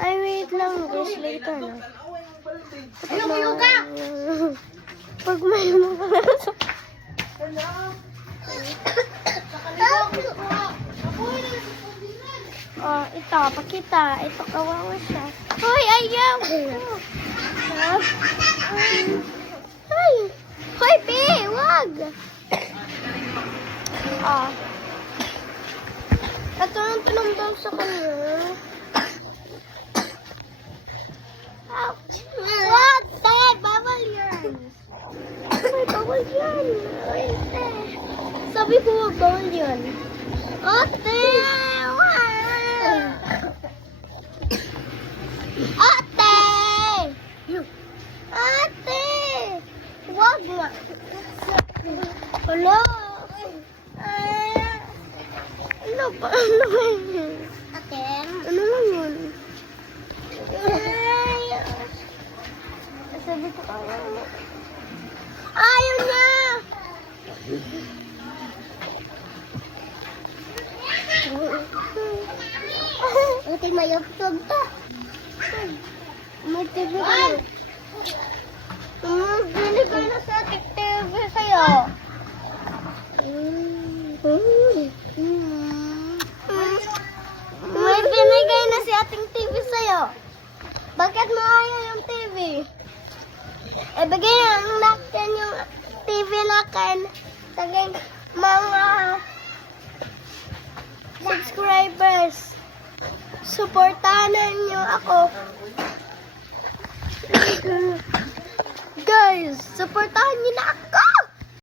Ay, wait lang. Guys, later na. Ayaw ka! Pag may mga... Oh, ito, pakita. Ito, kawawa siya. Hoy, ayaw! Ay! Hoy, P! Wag! Oh. Ito ang pinamdaw sa kanya. Ouch! What? Tay, bawal yan! Ay, bawal yan! Ay, tay. Sabi ko, wag bawal yan. Ate! Ate! Ate! Wag na! Hello? Ano ba? Ano ba yun? Ate? Ano lang yun? Sabi ko, ayaw niya! Ate, mayagtog to. May TV ka. Binigay na sa ating TV sa'yo. May binigay na si ating TV sa'yo. Bakit mo ayaw yung TV? Bigyan natin yung TV natin. Saging mga subscribers. Supportahan niyo ako. Guys, supportahan